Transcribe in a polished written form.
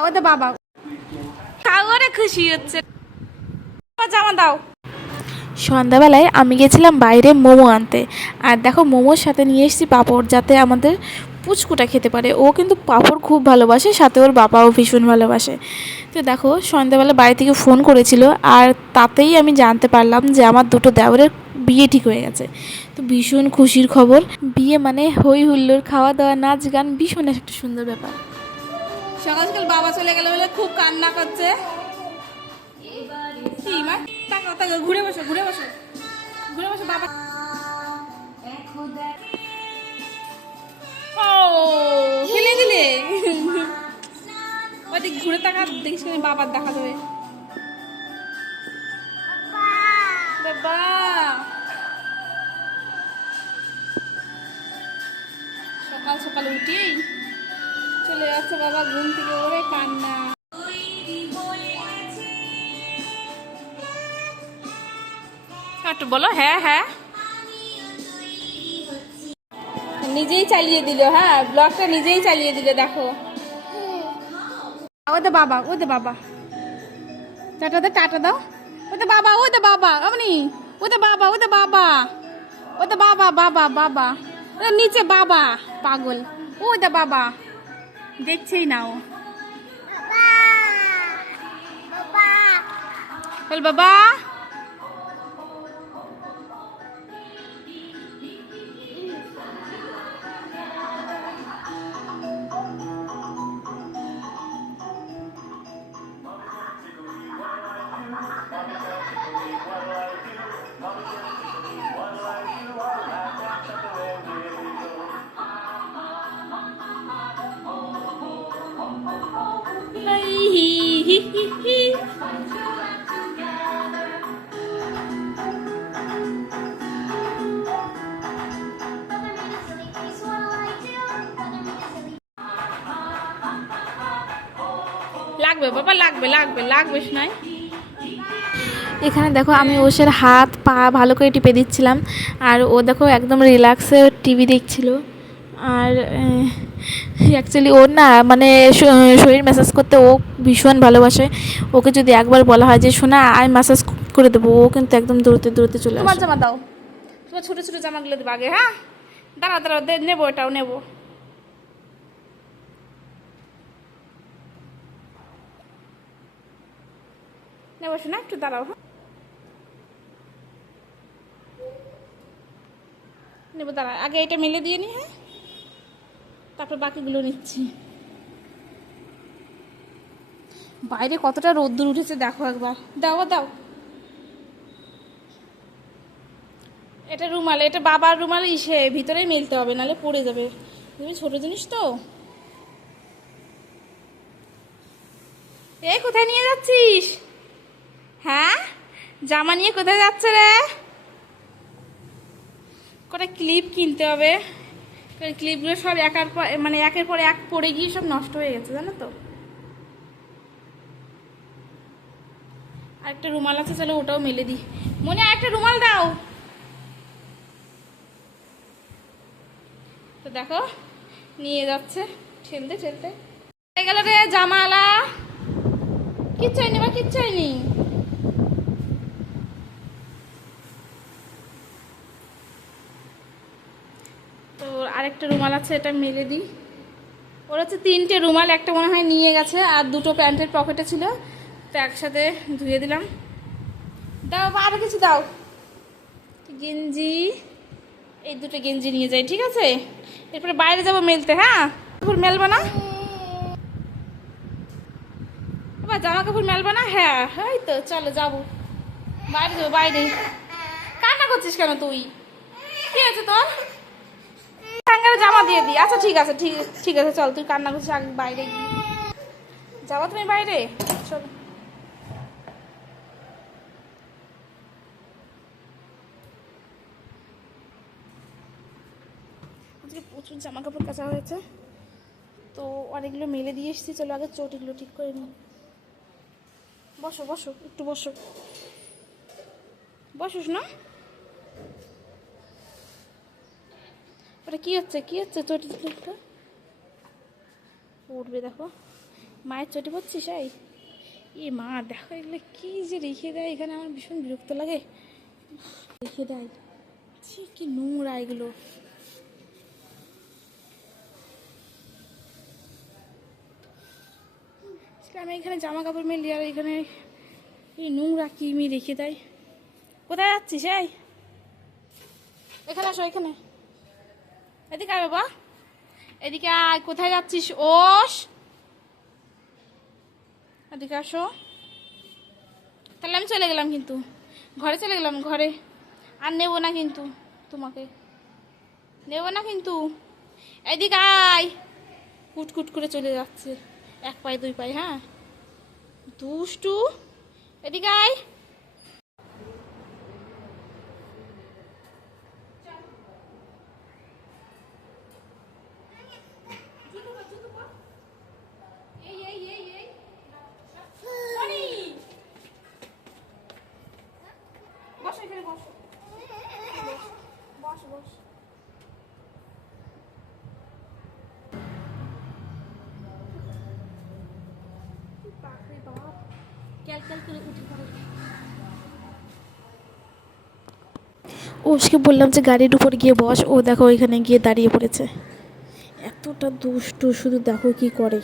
আমাদের বাবা কাগরে খুশি হচ্ছে, জামা দাও। সন্ধ্যাবেলায় আমি গেছিলাম বাইরে মোমো আনতে, আর দেখো মোমোর সাথে নিয়ে এসেছি পাঁপড়, যাতে আমাদের পুচকুটা খেতে পারে। ও কিন্তু পাঁপড় খুব ভালোবাসে, সাথে ওর বাবাও ভীষণ ভালোবাসে। তো দেখো সন্ধ্যাবেলা বাড়ি থেকে ফোন করেছিল, আর তাতেই আমি জানতে পারলাম যে আমার দুটো দেওরের বিয়ে ঠিক হয়ে গেছে। তো ভীষণ খুশির খবর। বিয়ে মানে হই হুল্লোড়, খাওয়া দাওয়া, নাচ গান, ভীষণ একটা সুন্দর ব্যাপার। সকাল সকাল বাবা চলে গেল বলে খুব কান্না করছে। কি মা, তাকাও তাকাও, ঘুরে বসো ঘুরে বসো ঘুরে বসো বাবা। ও ফেলে দিলে, ওদিক ঘুরে তাকা, দেখিস কেন বাবার দেখা যাবে। বাবা সকাল সকাল উঠেই চলে যাচ্ছে বাবা ঘুম থেকে, ওরে কান্না। একটু বলো হ্যাঁ হ্যাঁ। নিজেই চালিয়ে দিল, হ্যাঁ ব্লগটা নিজেই চালিয়ে দিল। দেখো ওই তো বাবা, ওই তো বাবা, টাটা দাও টাটা দাও। ওই তো বাবা, ওই তো বাবা আমনি, ওই তো বাবা, ওই তো বাবা, ওই তো বাবা বাবা বাবা, নিচে বাবা পাগল, ওই তো বাবা দেখছেই না ও। বল বাবা। লাগবে বাবা, লাগবে লাগবে লাগবে শোনাই। এখানে দেখো আমি ওষের হাত পা ভালো করে টিপে দিচ্ছিলাম, আর ও দেখো একদম রিল্যাক্সে টিভি দেখছিল। আর অ্যাকচুয়ালি ওর না মানে শরীর ম্যাসাজ করতে ও ভীষণ ভালোবাসে। ওকে যদি একবার বলা হয় যে শোনা আই ম্যাসাজ করে দেবো, ও কিন্তু একদম দৌড়তে দৌড়তে চলে আসে। তোমার জামা দাও, তোমার ছোটো ছোটো জামাগুলো দেবো আগে। হ্যাঁ দাঁড়াও দাঁড়াও, নেবো এটাও নেবো। নেবো শোনা, একটু দাঁড়াও। হ্যাঁ নেবো, দাঁড়া আগে এটা মেলে দিয়ে নি। হ্যাঁ তারপর বাকিগুলো নিচ্ছি। বাইরে কতটা রোদ্দুর উঠেছে দেখো একবার, দাও দাও। এটা রুমাল, এটা বাবার রুমাল, ইসে ভিতরেই মেলতে হবে, নাহলে পড়ে যাবে। তুমি ছোট জিনিস তো। এই কোথায় নিয়ে যাচ্ছিস? হ্যাঁ জামা নিয়ে কোথায় যাচ্ছে রে? কটা ক্লিপ কিনতে হবে, ক্লিপগুলো সব একের পর মানে একের পর এক পড়ে গিয়ে সব নষ্ট হয়ে গেছে জানো তো। আরেকটা রুমাল আছে, চলো ওটাও মেলে দিই। মনে আরেকটা রুমাল দাও। তো দেখো নিয়ে যাচ্ছে ঠেলতে ঠেলতে। হয়ে গেল রে জামালা, কিচ্ছু হয়নি বা কিচ্ছু হয়নি। তো আরেকটা রুমাল আছে, এটা মেলে দিই। ওর হচ্ছে 3টে রুমাল, একটা মনে হয় নিয়ে গেছে, আর 2টো প্যান্টের পকেটে ছিল, তো একসাথে ধুয়ে দিলাম। দাও আরো কিছু দাও। গেঞ্জি, এই 2টো গেঞ্জি নিয়ে যাই, ঠিক আছে? এরপরে বাইরে যাবো মেলতে। হ্যাঁ কাপড় মেলবো না বাবা, জামা কাপড় মেলবো না। হ্যাঁ এই তো চলো যাবো, বাইরে যাবো বাইরে। কান্না করছিস কেন তুই? কি আছে তোর? জামা দিয়ে দিই। আচ্ছা ঠিক আছে, ঠিক ঠিক আছে, চল তুই কান্না করছিস, আগে বাইরে যাবো। তুমি বাইরে চলো। আজকে প্রচুর জামা কাপড় কাচা হয়েছে, তো অনেকগুলো মেলে দিয়ে এসেছি। চলো আগে চটিগুলো ঠিক করে নিই। বসো বসো একটু বসো, বসোস না। ওটা কি হচ্ছে কি হচ্ছে? চটি উঠবে দেখো, মায়ের চটি পড়ছিস এই মা দেখো এগুলো কি যে রেখে দেয় এখানে, আমার ভীষণ বিরক্ত লাগে। রেখে দেয়, ছি কি নোংরা এগুলো। আমি এখানে জামা কাপড় মেলি আর এখানে এই নোংরা কি রেখে দেয়। কোথায় যাচ্ছিস এখানে আসো, এখানে এদিকে আয় বাবা, এদিকে আয়। কোথায় যাচ্ছিস ওস? এদিকে আসো। তাহলে আমি চলে গেলাম, কিন্তু ঘরে চলে গেলাম, ঘরে আর নেবো না কিন্তু, তোমাকে নেবো না কিন্তু। এদিকে আয়। কুটকুট করে চলে যাচ্ছে, এক পায়ে দুই পায়ে। হ্যাঁ দুষ্টু, এদিকে আয়। বস এখানে, বস বস বস। ওকে বললাম যে গাড়ির উপর গিয়ে বস, ও দেখো ওইখানে গিয়ে দাঁড়িয়ে পড়েছে। এতটা দুষ্টু, শুধু দেখো কি করে।